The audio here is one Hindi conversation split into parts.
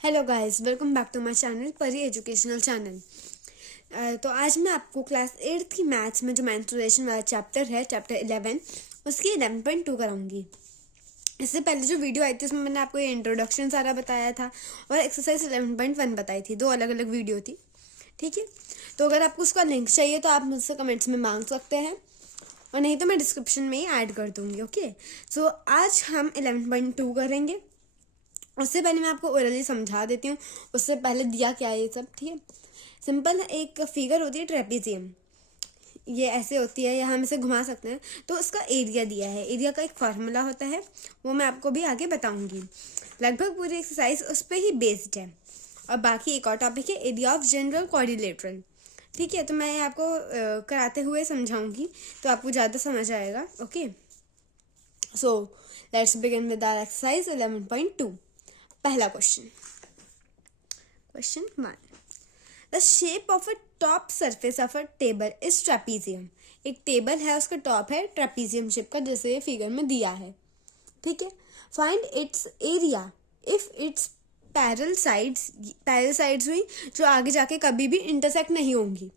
Hello guys, welcome back to my channel Pari educational channel. तो आज मैं आपको क्लास 8th की मैथ्स में जो मेंस्ट्रुएशन वाला चैप्टर है, चैप्टर 11, उसकी 11.2 कराऊंगी। इससे पहले जो वीडियो आई थी उसमें मैंने आपको ये इंट्रोडक्शन सारा बताया था और एक्सरसाइज 11.1 बताई थी। 2 अलग अलग वीडियो थी, ठीक है। तो अगर आपको उसका लिंक चाहिए तो आप मुझसे कमेंट्स में मांग सकते हैं, और नहीं तो मैं डिस्क्रिप्शन में ही ऐड कर दूँगी। ओके, सो आज हम 11.2 करेंगे। उससे पहले मैं आपको ओरली समझा देती हूँ। उससे पहले दिया क्या है ये सब, ठीक है। सिंपल एक फिगर होती है ट्रेपीजियम, ये ऐसे होती है, यहाँ हम इसे घुमा सकते हैं। तो उसका एरिया दिया है, एरिया का एक फार्मूला होता है, वो मैं आपको भी आगे बताऊंगी। लगभग पूरी एक्सरसाइज उस पर ही बेस्ड है। और बाकी एक और टॉपिक है एरिया ऑफ जनरल क्वाड्रिलेटरल, ठीक है। तो मैं आपको कराते हुए समझाऊंगी तो आपको ज़्यादा समझ आएगा। Okay, so let's begin with our exercise 11.2। पहला question, question 1, the shape of a top surface of a table is trapezium. एक टेबल है, उसका टॉप है ट्रेपीजियम शेप का, जैसे फिगर में दिया है, ठीक है। Find its area if it's parallel sides हुई जो आगे जाके कभी भी इंटरसेक्ट नहीं होंगी।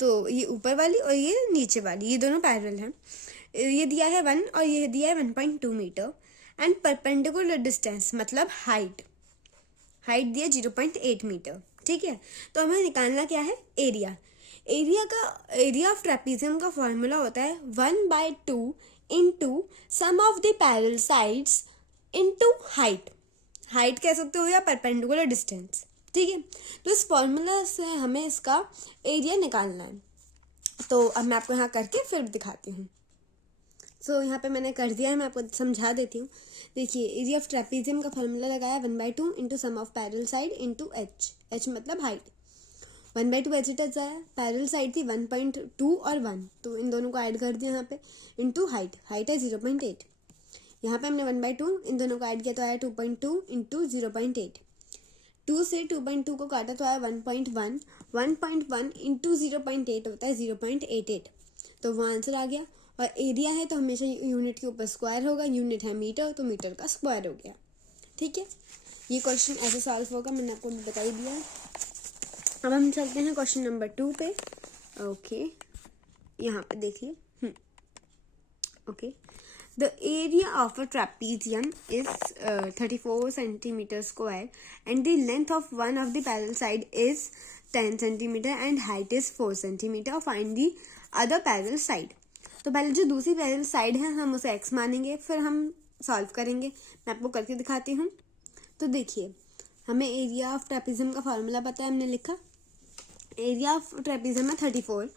तो ये ऊपर वाली और ये नीचे वाली, ये दोनों पैरल हैं। ये दिया है 1 और ये दिया है 1.2 मीटर। एंड परपेंडिकुलर डिस्टेंस मतलब हाइट दिया 0.8 मीटर, ठीक है। तो हमें निकालना क्या है, एरिया ऑफ ट्रेपीजियम का फॉर्मूला होता है 1/2 into sum of the parallel sides into height कह सकते हो या परपेंडिकुलर डिस्टेंस, ठीक है। तो इस फॉर्मूला से हमें इसका एरिया निकालना है। तो अब मैं आपको यहाँ करके फिर दिखाती हूँ। सो यहाँ पे मैंने कर दिया है, मैं आपको समझा देती हूँ। देखिए, एरिया ऑफ ट्रेपीजियम का फॉर्मूला लगाया 1/2 into sum of parallel side into h मतलब हाइट। 1/2 एच टच आया, पैरल साइड थी 1.2 और 1, तो इन दोनों को ऐड कर दिया यहाँ पे, इंटू हाइट है 0.8। यहाँ पे हमने 1/2 इन दोनों को ऐड किया तो आया 2.2 इंटू 0.8। 2 से 2.2 को काटा तो आया 1.1। 1.1 इंटू 0.8 होता है 0.88, तो वो आंसर आ गया। और एरिया है तो हमेशा यूनिट के ऊपर स्क्वायर होगा, यूनिट है मीटर तो मीटर का स्क्वायर हो गया, ठीक है। ये क्वेश्चन ऐसे सॉल्व होगा, मैंने आपको बता ही दिया है। अब हम चलते हैं क्वेश्चन नंबर 2 पे। ओके, यहाँ पे देखिए। Okay, the area of a trapezium is 34 centimetre square and the length of one of the parallel side is 10 centimetre and height is 4 centimetre. Find the other parallel side. तो पहले जो दूसरी पैरेलल साइड है हम उसे x मानेंगे, फिर हम सॉल्व करेंगे। मैं आपको करके दिखाती हूँ। तो देखिए, हमें एरिया ऑफ ट्रेपीजियम का फॉर्मूला पता है, हमने लिखा एरिया ऑफ ट्रेपीजियम है 34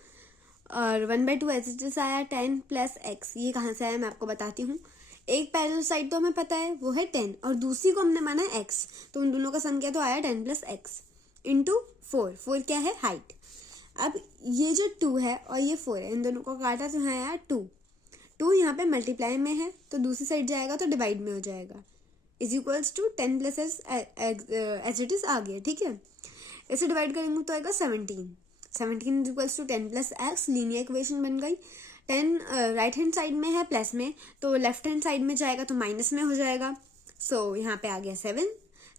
और 1/2 एच आया 10 प्लस x। ये कहाँ से आया मैं आपको बताती हूँ। एक पैरेलल साइड तो हमें पता है वो है 10 और दूसरी को हमने माना है x, तो उन दोनों का सम किया तो आया 10 प्लस x इंटू 4 क्या है हाइट। अब ये जो 2 है और ये 4 है, इन दोनों को काटा तो है यार 2 यहाँ पे मल्टीप्लाई में है तो दूसरी साइड जाएगा तो डिवाइड में हो जाएगा, is equals to 10 plus H it is आ गया, ठीक है। इसे डिवाइड करेंगे तो आएगा 17 is equals to 10 plus x, linear equation बन गई। 10 राइट हैंड साइड में है प्लस में, तो लेफ्ट हैंड साइड में जाएगा तो माइनस में हो जाएगा। सो यहाँ पे आ गया 7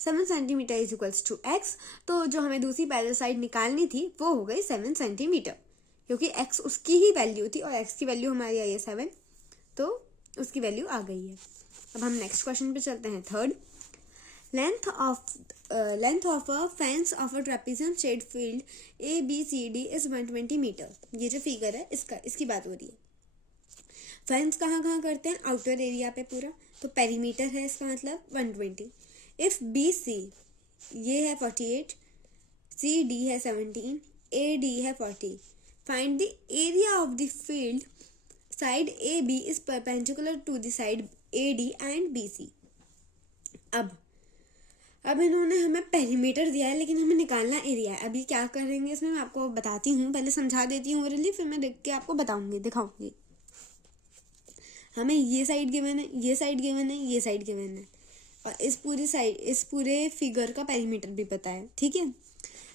centimetre is equals to x. तो जो हमें दूसरी पैरेलल साइड निकालनी थी वो हो गई 7 सेंटीमीटर, क्योंकि एक्स उसकी ही वैल्यू थी और एक्स की वैल्यू हमारी आई है 7, तो उसकी वैल्यू आ गई है। अब हम नेक्स्ट क्वेश्चन पे चलते हैं, third. Length of a fence of a trapezium shaped field ABCD is 120 metre. ये जो फिगर है इसकी बात हो रही है। फेंस कहाँ कहाँ करते हैं, आउटर एरिया पे पूरा, तो पेरीमीटर है इसका मतलब 120। इफ BC ये है 48, CD है 17, AD है 40, find the area of the field side AB is perpendicular to the side AD and BC। अब इन्होंने हमें पेरीमीटर दिया है लेकिन हमें निकालना एरिया है। अभी क्या करेंगे इसमें मैं आपको बताती हूँ, पहले समझा देती हूँ ओरली, फिर मैं देख के आपको बताऊंगी, दिखाऊंगी। हमें ये साइड गिवन है, ये साइड गिवन है, ये साइड गिवन है, और इस पूरे फिगर का पेरीमीटर भी पता है, ठीक है।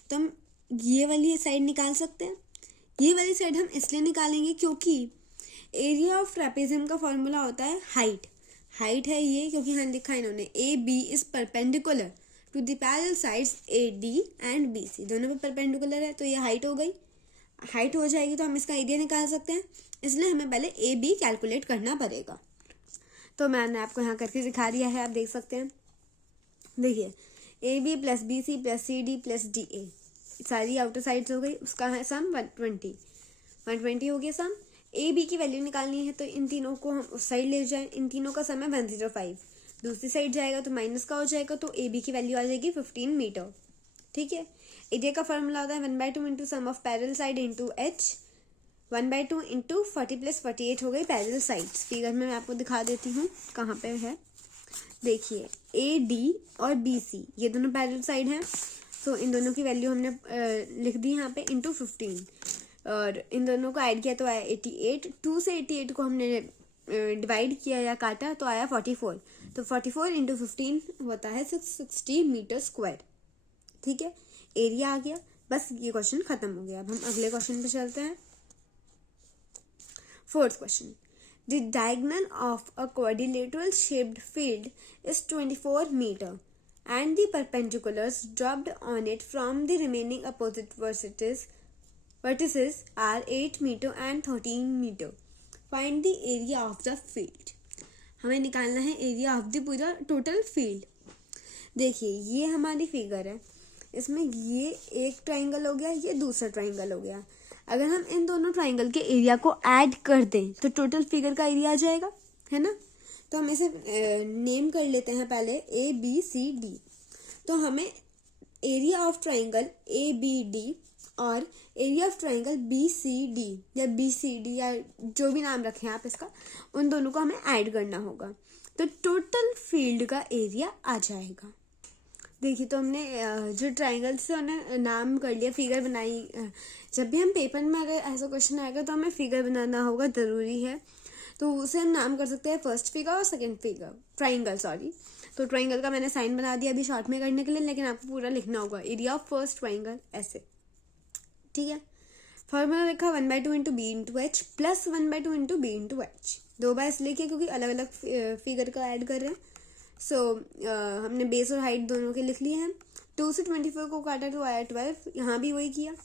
तो हम ये वाली साइड निकाल सकते हैं। ये वाली साइड हम इसलिए निकालेंगे क्योंकि एरिया ऑफ ट्रेपीजियम का फॉर्मूला होता है हाइट है ये, क्योंकि यहाँ लिखा है इन्होंने AB is perpendicular to the parallel sides AD and BC, दोनों पे परपेंडिकुलर है, तो ये हाइट हो गई। हाइट हो जाएगी तो हम इसका एरिया निकाल सकते हैं, इसलिए हमें पहले AB कैलकुलेट करना पड़ेगा। तो मैंने आपको यहाँ करके दिखा दिया है, आप देख सकते हैं। देखिए AB plus BC plus CD plus DA सारी आउटर साइड्स हो गई, उसका है सम 120 हो गया सम। AB की वैल्यू निकालनी है तो इन तीनों को हम उस साइड ले जाएं, इन तीनों का सम है 105, दूसरी साइड जाएगा तो माइनस का हो जाएगा, तो AB की वैल्यू आ जाएगी 15 मीटर। ठीक है, एरिया का फॉर्मूला होता है 1/2 into sum of parallel side into H, 1/2 into 40 plus 48 हो गई पैरेलल साइड्स। फिगर में मैं आपको दिखा देती हूँ कहाँ पे है। देखिए AD और BC ये दोनों पैरेलल साइड हैं, तो इन दोनों की वैल्यू हमने लिख दी यहाँ पे इंटू 15, और इन दोनों को ऐड किया तो आया 88। 2 से 88 को हमने डिवाइड किया या काटा तो आया 44, तो 44 इंटू 15 होता है 660 मीटर स्क्वायर। ठीक है, एरिया आ गया, बस ये क्वेश्चन खत्म हो गया। अब हम अगले क्वेश्चन पे चलते हैं। Fourth question, the diagonal of a quadrilateral shaped field is 24 metre and the perpendiculars dropped on it from the remaining opposite vertices are 8 meter and 13 meter. Find the area of the field. हमें निकालना है एरिया ऑफ द पूरा टोटल फील्ड। देखिए ये हमारी फिगर है, इसमें ये एक ट्राइंगल हो गया, ये दूसरा ट्राइंगल हो गया। अगर हम इन दोनों ट्राइंगल के एरिया को ऐड कर दें तो टोटल फिगर का एरिया आ जाएगा, है ना। तो हम इसे नेम कर लेते हैं पहले ABCD। तो हमें एरिया ऑफ ट्राइंगल ABD और एरिया ऑफ ट्राइंगल BCD या BCD या जो भी नाम रखें आप इसका, उन दोनों को हमें ऐड करना होगा, तो टोटल फील्ड का एरिया आ जाएगा। देखिए तो हमने जो ट्राइंगल से उन्हें नाम कर लिया, फिगर बनाई। जब भी हम पेपर में अगर ऐसा क्वेश्चन आएगा तो हमें फिगर बनाना होगा, ज़रूरी है। तो उसे हम नाम कर सकते हैं फर्स्ट फिगर और सेकंड फिगर, ट्राइंगल सॉरी। तो ट्राइंगल का मैंने साइन बना दिया अभी शॉर्ट में करने के लिए, लेकिन आपको पूरा लिखना होगा एरिया ऑफ फर्स्ट ट्राइंगल ऐसे। ठीक है, फॉर्मूला लिखा 1/2 into B into H plus 1/2 into B into H। 2 बार इसलिए किया क्योंकि अलग अलग फिगर का ऐड कर रहे हैं। सो हमने बेस और हाइट दोनों के लिख लिए हैं। 2 से 24 को काटा तो आया 12, यहाँ भी वही किया।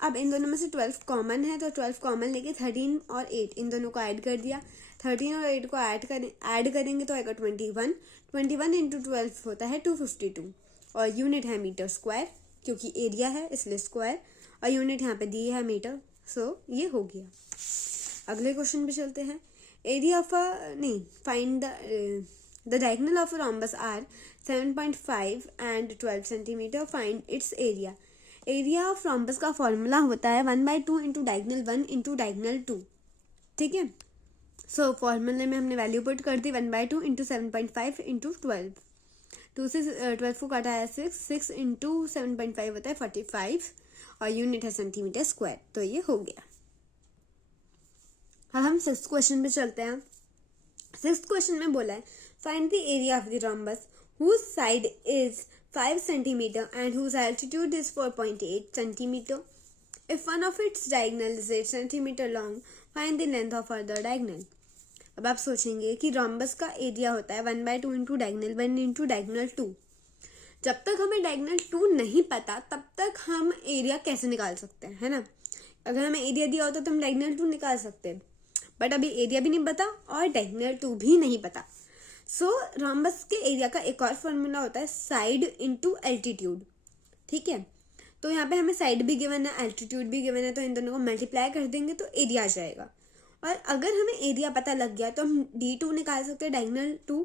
अब इन दोनों में से 12 कॉमन है, तो 12 कॉमन लेके 13 और 8 इन दोनों को ऐड कर दिया। 13 और 8 को ऐड करेंगे तो आएगा 21। 21 इंटू 12 होता है 252, और यूनिट है मीटर स्क्वायर, क्योंकि एरिया है इसलिए स्क्वायर, और यूनिट यहाँ पे दी है मीटर। सो ये हो गया। अगले क्वेश्चन पे चलते हैं। Area of find the diagonal of rhombus are 7.5 and 12 centimetre, find its area. Area of rhombus का फॉर्मूला होता है 1/2 इंटू डायगोनल 1 इंटू डायगोनल 2। ठीक है, सो फॉर्मूले में हमने वैल्यू पुट कर दी 1/2 इंटू 7.5 इंटू 12। 2 से 12 को काटा है 6 इंटू 7.5 होता है 45, और यूनिट है सेंटीमीटर स्क्वायर। तो ये हो गया। अब हम 6th क्वेश्चन पे चलते हैं। 6th क्वेश्चन में बोला है find the area of the rhombus whose side is 5 centimeter and whose altitude is 4.8 centimeter. If one of its diagonal is 8 centimeter long, find the length of other diagonal. अब आप सोचेंगे कि रोम्बस का एरिया होता है 1/2 इंटू डायगोनल 1 इंटू डायगोनल 2। जब तक हमें डायगोनल 2 नहीं पता तब तक हम एरिया कैसे निकाल सकते हैं, है ना। अगर हमें एरिया दिया होता तो हम डायगोनल 2 निकाल सकते हैं, बट अभी एरिया भी नहीं पता और डायगोनल 2 भी नहीं पता। सो रोम्बस के एरिया का एक और फॉर्मूला होता है साइड इंटू एल्टीट्यूड। ठीक है, तो यहाँ पे हमें साइड भी गिवन है, एल्टीट्यूड भी गिवन है, तो इन दोनों को मल्टीप्लाई कर देंगे तो एरिया आ जाएगा। और अगर हमें एरिया पता लग गया तो हम D2 निकाल सकते हैं डायगोनल 2,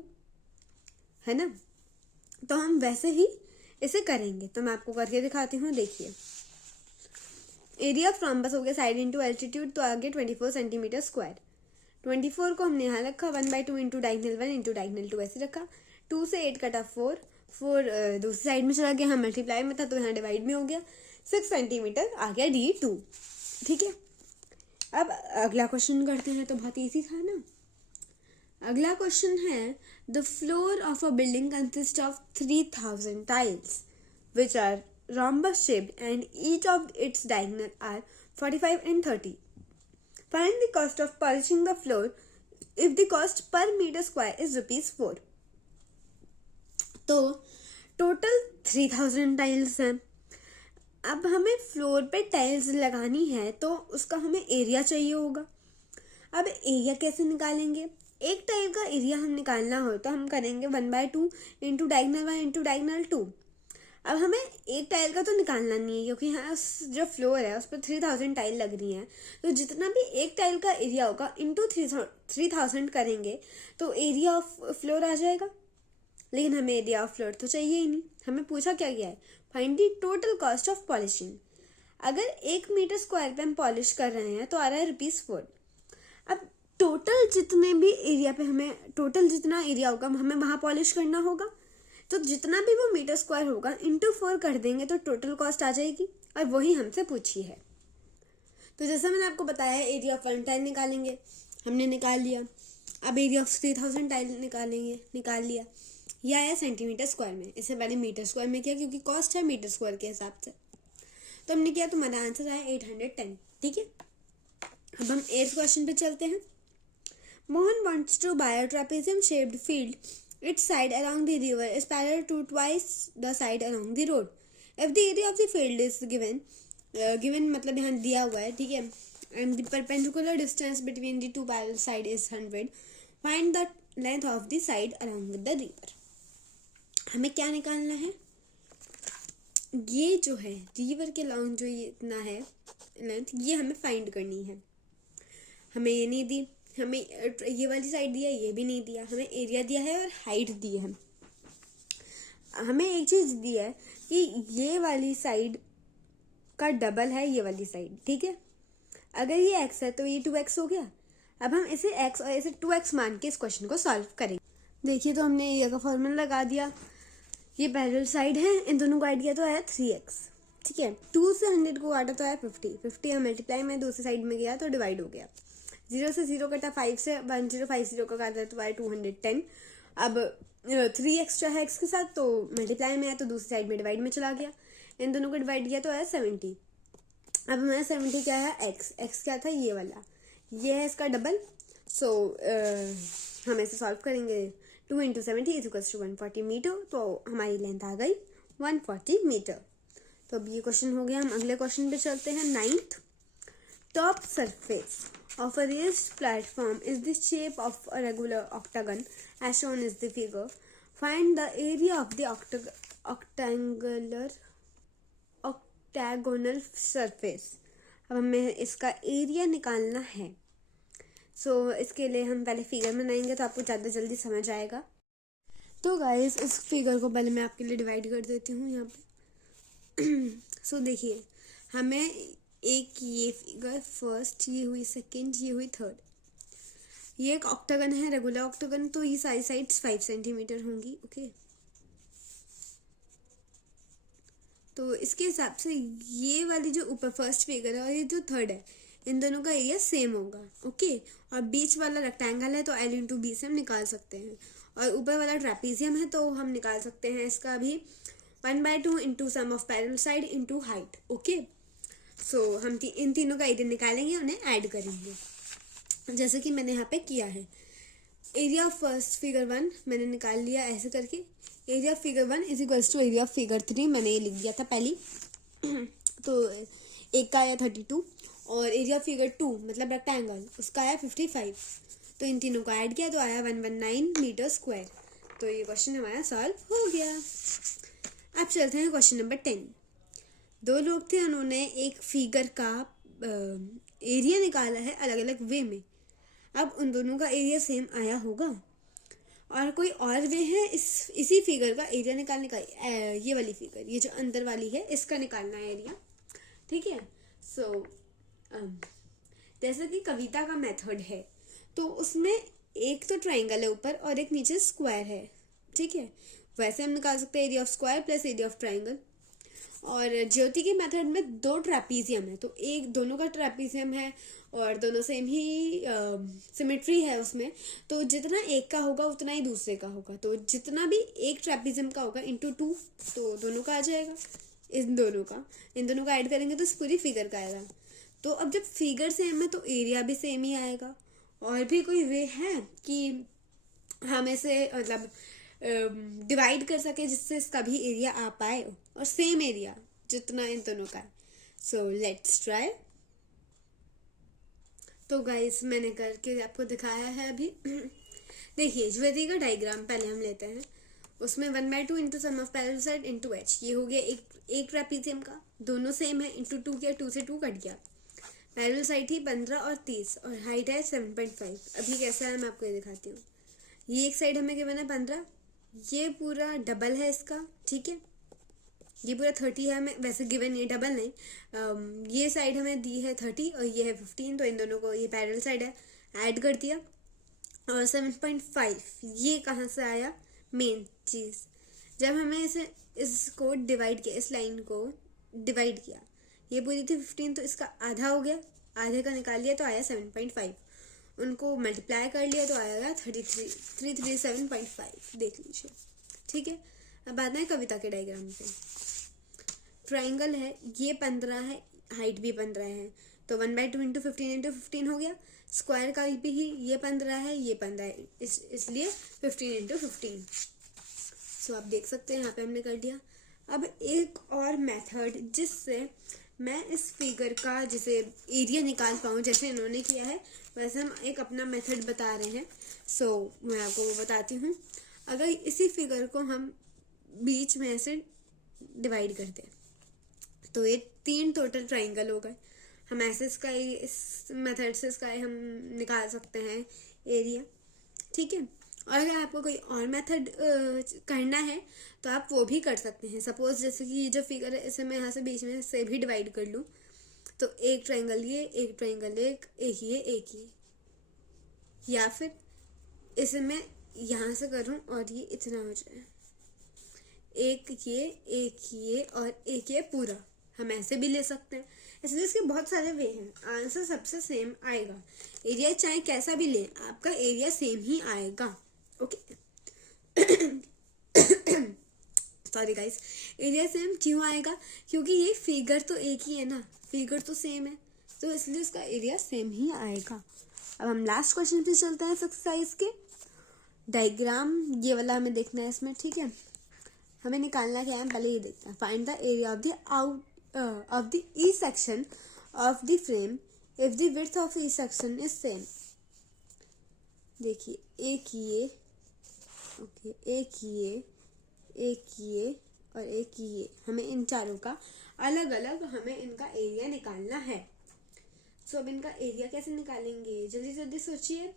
है ना। तो हम वैसे ही इसे करेंगे, तो मैं आपको करके दिखाती हूँ। देखिए एरिया ऑफ रोम्बस हो गया साइड इंटू एल्टीट्यूड, तो आगे 24 सेंटीमीटर स्क्वायर। 24 को हमने यहाँ रखा 1/2 इंटू डायगोनल 1 इंटू डायगोनल 2 ऐसे रखा। 2 से 8 कटा 4 दूसरी साइड में चला गया, हाँ मल्टीप्लाई में था तो यहाँ डिवाइड में हो गया। 6 सेंटीमीटर आ गया D2। ठीक है, अब अगला क्वेश्चन करते हैं, तो बहुत ईजी था ना। अगला क्वेश्चन है the floor of a building consist of 3000 tiles which are rhombus shaped and each of its diagonal are 45 and 30. Find the cost of polishing the floor if the cost per meter square is ₹4. तो टोटल 3000 टाइल्स हैं। अब हमें फ्लोर पे टाइल्स लगानी है तो उसका हमें एरिया चाहिए होगा। अब एरिया कैसे निकालेंगे? एक टाइल का एरिया हम निकालना हो तो हम करेंगे 1/2 इंटू डायगनल 1 इंटू डायगनल 2। अब हमें एक टाइल का तो निकालना नहीं है क्योंकि यहाँ जो फ्लोर है उस पर 3000 टाइल लग रही हैं, तो जितना भी एक टाइल का एरिया होगा इंटू 3000 करेंगे तो एरिया ऑफ फ्लोर आ जाएगा। लेकिन हमें एरिया ऑफ फ्लोर तो चाहिए ही नहीं। हमें पूछा क्या गया है, find the total cost of polishing. अगर 1 मीटर स्क्वायर पे हम पॉलिश कर रहे हैं तो आ रहा है ₹4। अब टोटल जितने भी एरिया पे हमें टोटल जितना एरिया होगा हमें वहाँ पॉलिश करना होगा, तो जितना भी वो मीटर स्क्वायर होगा इंटू 4 कर देंगे तो टोटल कॉस्ट आ जाएगी, और वही हमसे पूछी है। तो जैसा मैंने आपको बताया है एरिया ऑफ 1 टाइल निकालेंगे, हमने निकाल लिया। अब एरिया ऑफ 3000 टाइल निकालेंगे, निकाल लिया। यह आया सेंटीमीटर स्क्वायर में, इससे पहले मीटर स्क्वायर में किया क्योंकि कॉस्ट है मीटर स्क्वायर के हिसाब से, तो हमने किया तो हमारा आंसर आया 810। ठीक है, अब हम 8th क्वेश्चन पे चलते हैं। Mohan wants to buy a trapezium shaped field. Its side along the river is parallel to twice the side along the road. If the area of the field is given मतलब यहाँ दिया हुआ है, ठीक है, and the perpendicular distance between the two parallel side is 100. Find the length of the side along the river. हमें क्या निकालना है? ये जो है रिवर के लॉन्ग जो ये इतना है लेंथ, ये हमें फाइंड करनी है। हमें ये नहीं दी, हमें ये वाली साइड दिया, ये भी नहीं दिया, हमें एरिया दिया है और हाइट दी है। हमें एक चीज़ दी है कि ये वाली साइड का डबल है ये वाली साइड, ठीक है। अगर ये x है तो ये 2x हो गया। अब हम इसे x और इसे 2x मान के इस क्वेश्चन को सॉल्व करेंगे। देखिए, तो हमने एरिया का फॉर्मूला लगा दिया। ये पैरेलल साइड है, इन दोनों को ऐड किया तो आया 3x, ठीक है। 2 से 100 को काटा तो आया 50 हम मल्टीप्लाई में दूसरी साइड में गया तो डिवाइड हो गया। 0 से 0 कटा, 5 से 1050 का काटा तो आया 210। अब 3x जो है x के साथ तो मल्टीप्लाई में आया तो दूसरी साइड में डिवाइड में चला गया, इन दोनों को डिवाइड किया तो आया 70। अब हमारा 70 क्या है, x क्या था, ये वाला, ये है इसका डबल। सो हम इसे सॉल्व करेंगे। 2 into 70 is equals to 140 metre, तो हमारी लेंथ आ गई 140 मीटर। तो अब ये क्वेश्चन हो गया। हम अगले क्वेश्चन पे चलते हैं। 9th, top surface of a raised platform is the shape of a regular octagon as shown in the figure. Find the area of the octagonal surface. अब हमें इसका एरिया निकालना है। इसके लिए हम पहले फिगर बनाएंगे तो आपको ज़्यादा जल्दी समझ आएगा। तो गाइस, इस फिगर को पहले मैं आपके लिए डिवाइड कर देती हूँ यहाँ पे। देखिए, हमें एक ये फिगर फर्स्ट, ये हुई सेकंड, ये हुई थर्ड। ये एक ऑक्टागन है, रेगुलर ऑक्टागन, तो ये सारी साइड्स 5 सेंटीमीटर होंगी, ओके। तो इसके हिसाब से ये वाली जो ऊपर फर्स्ट फिगर है और ये जो थर्ड है, इन दोनों का एरिया सेम होगा, ओके। और बीच वाला रेक्टेंगल है तो L इंटू बी से हम निकाल सकते हैं, और ऊपर वाला ट्रेपीजियम है तो हम निकाल सकते हैं इसका भी 1/2 into sum of parallel side into height, okay. हम इन तीनों का एरिया निकालेंगे, उन्हें ऐड करेंगे जैसे कि मैंने यहाँ पे किया है। एरिया ऑफ फर्स्ट फिगर 1 मैंने निकाल लिया ऐसे करके। Area of figure 1 is equals to area of figure 3, मैंने ये लिख दिया था पहले। तो एक का आया 32 और एरिया ऑफ फिगर 2 मतलब रेक्टेंगल, उसका आया 55। तो इन तीनों को ऐड किया तो आया 119 मीटर स्क्वायर। तो ये क्वेश्चन हमारा सॉल्व हो गया। अब चलते हैं क्वेश्चन नंबर 10। 2 लोग थे, उन्होंने एक फिगर का एरिया निकाला है अलग अलग वे में। अब उन दोनों का एरिया सेम आया होगा, और कोई और वे है इसी फिगर का एरिया निकालने का। ये वाली फिगर, ये जो अंदर वाली है, इसका निकालना है एरिया, ठीक है। जैसे कि कविता का मेथड है तो उसमें एक तो ट्राइंगल है ऊपर और एक नीचे स्क्वायर है, ठीक है। वैसे हम निकाल सकते हैं area of square plus area of triangle. और ज्योति के मेथड में 2 ट्रेपीजियम है, तो एक दोनों का ट्रेपीजियम है और दोनों सेम ही सिमेट्री है उसमें, तो जितना एक का होगा उतना ही दूसरे का होगा। तो जितना भी एक ट्रेपीजियम का होगा इंटू 2 तो दोनों का आ जाएगा। इन दोनों का ऐड करेंगे तो इस पूरी फिगर का आएगा। तो अब जब फिगर सेम है तो एरिया भी सेम ही आएगा। और भी कोई वे है कि हम ऐसे मतलब डिवाइड कर सके जिससे इसका भी एरिया आ पाए और सेम एरिया जितना इन दोनों का है। So let's try. तो गाइस मैंने करके आपको दिखाया है अभी। देखिए ज्योमेट्री का डायग्राम पहले हम लेते हैं। उसमें 1/2 into sum of parallel side into h, ये हो गया एक ट्रेपीजियम का, दोनों सेम है, इंटू 2 किया, 2 से 2 कट गया। पैरेलल साइड थी 15 और 30 और हाइट है 7.5। अभी कैसा है मैं आपको ये दिखाती हूँ। ये एक साइड हमें गिवन है 15, ये पूरा डबल है इसका, ठीक है, ये पूरा 30 है हमें, वैसे गिवन ये डबल नहीं, ये साइड हमें दी है 30 और ये है 15, तो इन दोनों को ये पैरेलल साइड है, ऐड कर दिया। और 7.5 ये कहाँ से आया, मेन चीज़, जब हमें इसको डिवाइड किया, इस लाइन को डिवाइड किया, ये पूरी थी 15 तो इसका आधा हो गया, आधे का निकाल लिया तो आया 7.5, उनको मल्टीप्लाई कर लिया तो आएगा 337.5, देख लीजिए, ठीक है। अब आते हैं कविता के डायग्राम पे। ट्राइंगल है, ये 15 है, हाइट भी 15 है, तो 1/2 इंटू 15 इंटू 15 हो गया। स्क्वायर का भी ही ये 15 है, ये 15 है, इसलिए 15 इंटू 15। सो आप देख सकते हैं यहाँ पे हमने कर दिया। अब एक और मेथड जिससे मैं इस फिगर का जैसे एरिया निकाल पाऊँ, जैसे इन्होंने किया है वैसे हम एक अपना मेथड बता रहे हैं। सो मैं आपको वो बताती हूँ। अगर इसी फिगर को हम बीच में ऐसे डिवाइड कर दें तो ये 3 टोटल ट्राइंगल हो गए। हम ऐसे इसका इस मेथड से इसका हम निकाल सकते हैं एरिया, ठीक है। और अगर आपको कोई और मेथड करना है तो आप वो भी कर सकते हैं। सपोज जैसे कि ये जो फिगर है इसे मैं यहाँ से बीच में से भी डिवाइड कर लूँ तो एक ट्राइंगल ये, एक ट्राइंगल एक ये, एक ये, या फिर इसे मैं यहाँ से करूँ और ये इतना हो जाए, एक ये और एक ये पूरा, हम ऐसे भी ले सकते हैं। इसलिए इसके बहुत सारे वे हैं, आंसर सबसे सेम आएगा। एरिया चाहे कैसा भी ले, आपका एरिया सेम ही आएगा, okay. Sorry guys, area same क्यों आएगा, क्योंकि ये फिगर तो एक ही है ना, फिगर तो सेम है, तो इसलिए उसका एरिया सेम ही आएगा। अब हम लास्ट क्वेश्चन पे चलते हैं एक्सरसाइज के। डायग्राम ये वाला हमें देखना है इसमें, ठीक है। हमें निकालना क्या है, पहले ये देखते हैं। Find the area of the each section of the frame if the width of each section is same। देखिए एक ये, ओके, एक ये और एक ये, हमें इन चारों का अलग अलग हमें इनका एरिया निकालना है। सो अब इनका एरिया कैसे निकालेंगे, जल्दी जल्दी सोचिए।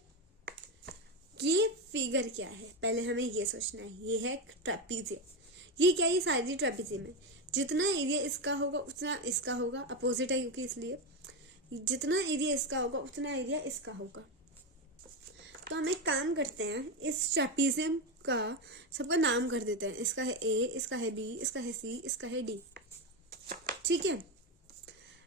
ये फिगर क्या है, पहले हमें ये सोचना है। ये है ट्रेपीजियम, ये क्या है, ये सारी ट्रेपीजियम है। जितना एरिया इसका होगा उतना इसका होगा, अपोजिट है क्योंकि, इसलिए जितना एरिया इसका होगा उतना एरिया इसका होगा। तो हम एक काम करते हैं, इस ट्रेपीजियम का सबका नाम कर देते हैं। इसका है ए, इसका है बी, इसका है सी, इसका है डी, ठीक है।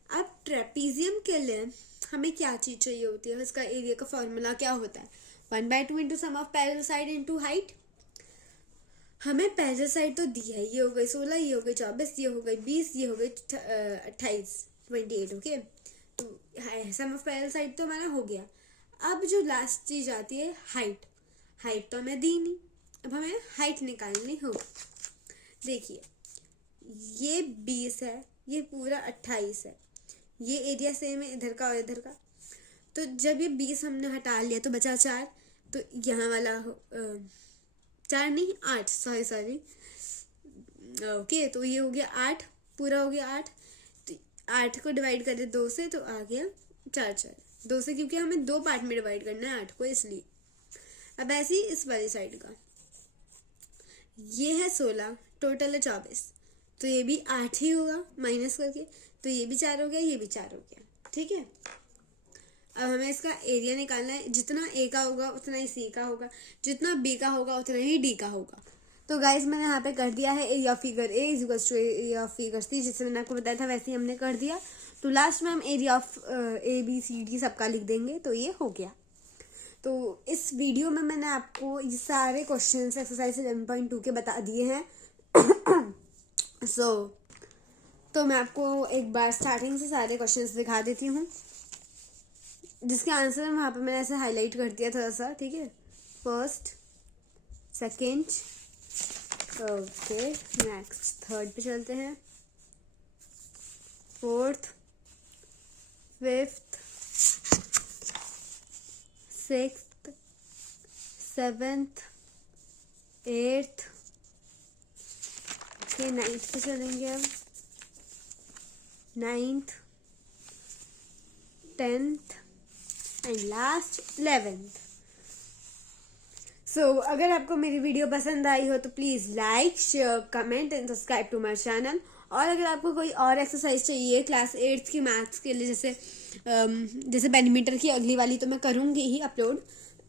अब ट्रेपीजियम के लिए हमें क्या चीज़ चाहिए होती है, इसका एरिया का फॉर्मूला क्या होता है, 1/2 into sum of parallel side into height. हमें पैरेलल साइड तो दी है, ये हो गई 16, ये हो गई 24, ये हो गई 20, ये हो गई 28, 28, ओके। तो सम ऑफ पैरेलल साइड तो हमारा हो गया। अब जो लास्ट चीज आती है हाइट, हाइट तो हमें दी नहीं, अब हमें हाइट निकालनी होगी। देखिए ये 20 है, ये पूरा 28 है, ये एरिया सेम है इधर का और इधर का। तो जब ये 20 हमने हटा लिया तो बचा 4, तो यहाँ वाला 4 नहीं 8, सॉरी, ओके। तो ये हो गया 8, पूरा हो गया 8। तो 8 को डिवाइड करें 2 से तो आ गया 4, 2 से, क्योंकि हमें 2 पार्ट में डिवाइड करना है 8 को, इसलिए। अब ऐसे ही इस वाली साइड का ये है 16, टोटल है 24, तो ये भी 8 ही होगा माइनस करके, तो ये भी 4 हो गया, ये भी 4 हो गया, ठीक है। अब हमें इसका एरिया निकालना है, जितना ए का होगा उतना ही सी का होगा, जितना बी का होगा उतना ही डी का होगा। तो गाइज मैंने यहाँ पे कर दिया है area figure A is equals to area figure C, जिससे मैंने आपको बताया था वैसे ही हमने कर दिया। तो लास्ट में हम area of A B C D सबका लिख देंगे, तो ये हो गया। तो इस वीडियो में मैंने आपको ये सारे क्वेश्चन एक्सरसाइज 11.2 के बता दिए हैं। तो मैं आपको एक बार स्टार्टिंग से सारे क्वेश्चंस दिखा देती हूँ, जिसके आंसर वहाँ पे मैंने ऐसे हाईलाइट कर दिया थोड़ा सा, ठीक है। First, second, okay, next third पे चलते हैं। Fourth, fifth, sixth, seventh, eighth, okay, ninth पे चलेंगे अब। Ninth, 10th and last 11th। सो अगर आपको मेरी वीडियो पसंद आई हो तो please like, share, comment and subscribe to my channel. और अगर आपको कोई और एक्सरसाइज चाहिए क्लास 8th की मैथ्स के लिए, जैसे पेरीमीटर की अगली वाली तो मैं करूँगी ही अपलोड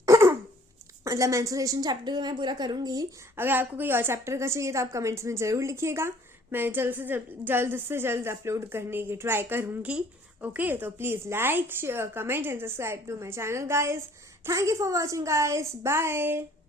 मतलब मेंस्ट्रुएशन चैप्टर तो मैं पूरा करूँगी ही। अगर आपको कोई और चैप्टर का चाहिए तो आप कमेंट्स में ज़रूर लिखिएगा, मैं जल्द से जल्द अपलोड करने की ट्राई करूँगी। Okay, so please like, share, comment and subscribe to my channel, guys. Thank you for watching, guys. Bye.